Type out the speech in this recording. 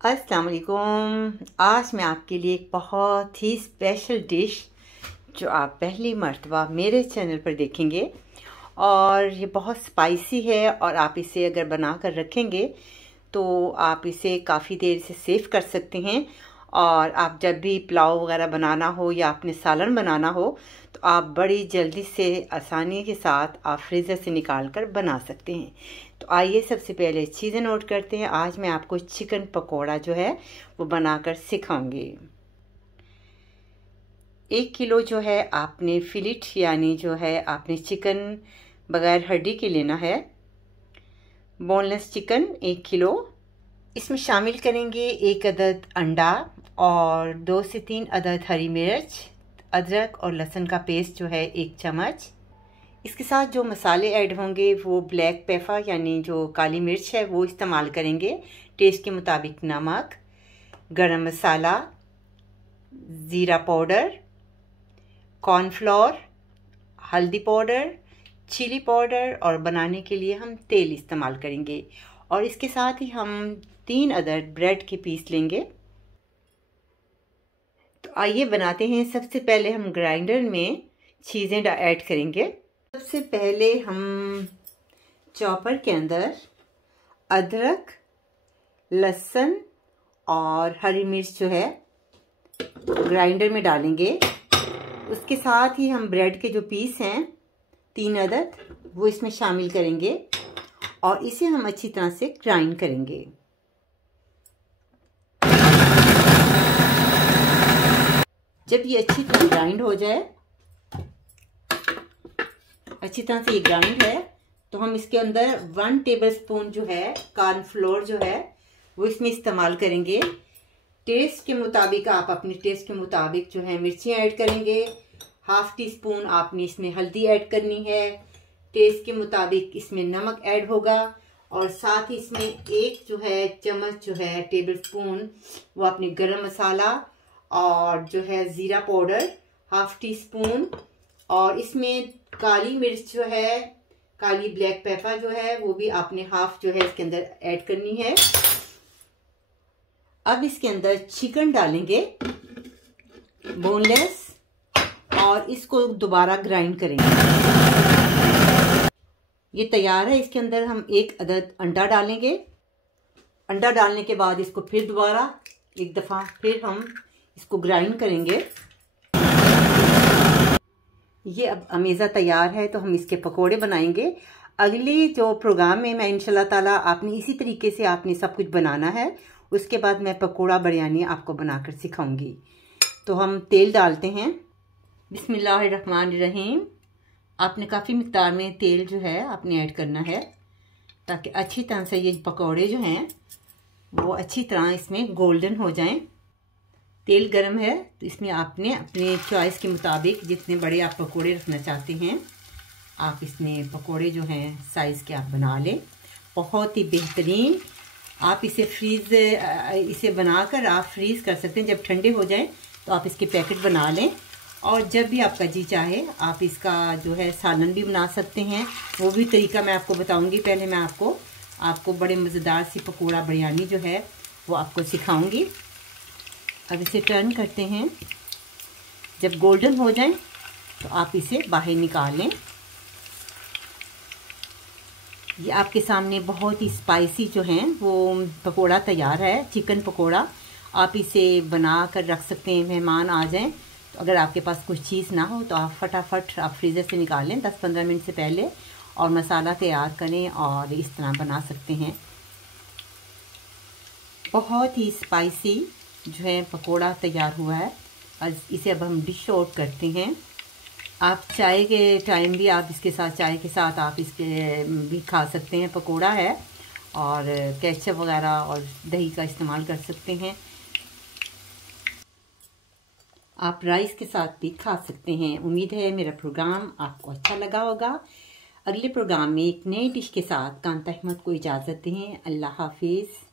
अस्सलाम वालेकुम। आज मैं आपके लिए एक बहुत ही स्पेशल डिश जो आप पहली मर्तबा मेरे चैनल पर देखेंगे, और ये बहुत स्पाइसी है। और आप इसे अगर बना कर रखेंगे तो आप इसे काफ़ी देर से सेव कर सकते हैं। और आप जब भी पुलाव वगैरह बनाना हो या अपने सालन बनाना हो तो आप बड़ी जल्दी से आसानी के साथ आप फ्रीज़र से निकाल कर बना सकते हैं। तो आइए सबसे पहले चीज़ें नोट करते हैं। आज मैं आपको चिकन पकोड़ा जो है वो बनाकर सिखाऊंगी। 1 किलो जो है आपने फिलेट यानी जो है आपने चिकन बगैर हड्डी के लेना है। Boneless chicken 1 kilo. इसमें शामिल करेंगे 1 अदद अंडा और 2 से 3 अदद हरी मिर्च, अदरक और लहसुन का पेस्ट जो है 1 चम्मच। इसके साथ जो मसाले ऐड होंगे वो ब्लैक पेपर यानी जो काली मिर्च है वो इस्तेमाल करेंगे, टेस्ट के मुताबिक नमक, गरम मसाला, ज़ीरा पाउडर, कॉर्नफ्लोर, हल्दी पाउडर, चिली पाउडर और बनाने के लिए हम तेल इस्तेमाल करेंगे। और इसके साथ ही हम 3 अदद ब्रेड के पीस लेंगे। तो आइए बनाते हैं। सबसे पहले हम ग्राइंडर में चीज़ें ऐड करेंगे। सबसे पहले हम चॉपर के अंदर अदरक, लहसुन और हरी मिर्च जो है ग्राइंडर में डालेंगे। उसके साथ ही हम ब्रेड के जो पीस हैं 3 अदद वो इसमें शामिल करेंगे और इसे हम अच्छी तरह से ग्राइंड करेंगे। जब ये अच्छी तरह ग्राइंड हो जाए, अच्छी तरह से ये ग्राइंड है, तो हम इसके अंदर 1 टेबलस्पून जो है कॉर्नफ्लोर जो है वो इसमें इस्तेमाल करेंगे। टेस्ट के मुताबिक आप अपने टेस्ट के मुताबिक जो है मिर्चियाँ ऐड करेंगे। 1/2 टीस्पून आपने इसमें हल्दी ऐड करनी है। टेस्ट के मुताबिक इसमें नमक ऐड होगा और साथ ही इसमें 1 जो है चम्मच जो है टेबलस्पून वो अपने गरम मसाला और जो है ज़ीरा पाउडर 1/2 टीस्पून, और इसमें काली मिर्च जो है, काली ब्लैक पेपर जो है वो भी आपने 1/2 जो है इसके अंदर ऐड करनी है। अब इसके अंदर चिकन डालेंगे बोनलेस और इसको दोबारा ग्राइंड करेंगे। ये तैयार है। इसके अंदर हम 1 अदद अंडा डालेंगे। अंडा डालने के बाद इसको फिर दोबारा एक दफ़ा फिर हम इसको ग्राइंड करेंगे। ये अब अमेज़ा तैयार है, तो हम इसके पकोड़े बनाएंगे। अगली जो प्रोग्राम में मैं इंशाल्लाह ताला आपने इसी तरीके से आपने सब कुछ बनाना है। उसके बाद मैं पकोड़ा बिरयानी आपको बनाकर सिखाऊंगी। तो हम तेल डालते हैं। बिस्मिल्लाहिर्रहमानिर्रहीम। आपने काफ़ी मिक़दार में तेल जो है आपने ऐड करना है ताकि अच्छी तरह से ये पकोड़े जो हैं वो अच्छी तरह इसमें गोल्डन हो जाएं। तेल गरम है तो इसमें आपने अपने चॉइस के मुताबिक जितने बड़े आप पकोड़े रखना चाहते हैं आप इसमें पकोड़े जो हैं साइज़ के आप बना लें। बहुत ही बेहतरीन। आप इसे बनाकर आप फ्रीज़ कर सकते हैं। जब ठंडे हो जाएं तो आप इसके पैकेट बना लें और जब भी आपका जी चाहे आप इसका जो है सालन भी बना सकते हैं। वो भी तरीका मैं आपको बताऊंगी। पहले मैं आपको बड़े मज़ेदार सी पकोड़ा बिरयानी जो है वो आपको सिखाऊंगी। अब इसे टर्न करते हैं। जब गोल्डन हो जाए तो आप इसे बाहर निकाल लें। ये आपके सामने बहुत ही स्पाइसी जो हैं वो पकोड़ा तैयार है, चिकन पकोड़ा। आप इसे बना कर रख सकते हैं, मेहमान आ जाएं तो अगर आपके पास कुछ चीज़ ना हो तो आप फटाफट आप फ्रीज़र से निकाल लें 10-15 मिनट से पहले और मसाला तैयार करें और इस तरह बना सकते हैं। बहुत ही स्पाइसी जो है पकोड़ा तैयार हुआ है। इसे अब हम डिश आउट करते हैं। आप चाय के टाइम भी आप इसके साथ चाय के साथ आप इसके भी खा सकते हैं। पकोड़ा है और केचप वगैरह और दही का इस्तेमाल कर सकते हैं। आप राइस के साथ भी खा सकते हैं। उम्मीद है मेरा प्रोग्राम आपको अच्छा लगा होगा। अगले प्रोग्राम में एक नई डिश के साथ कांता अहमद को इजाज़त दें। अल्लाह हाफिज़।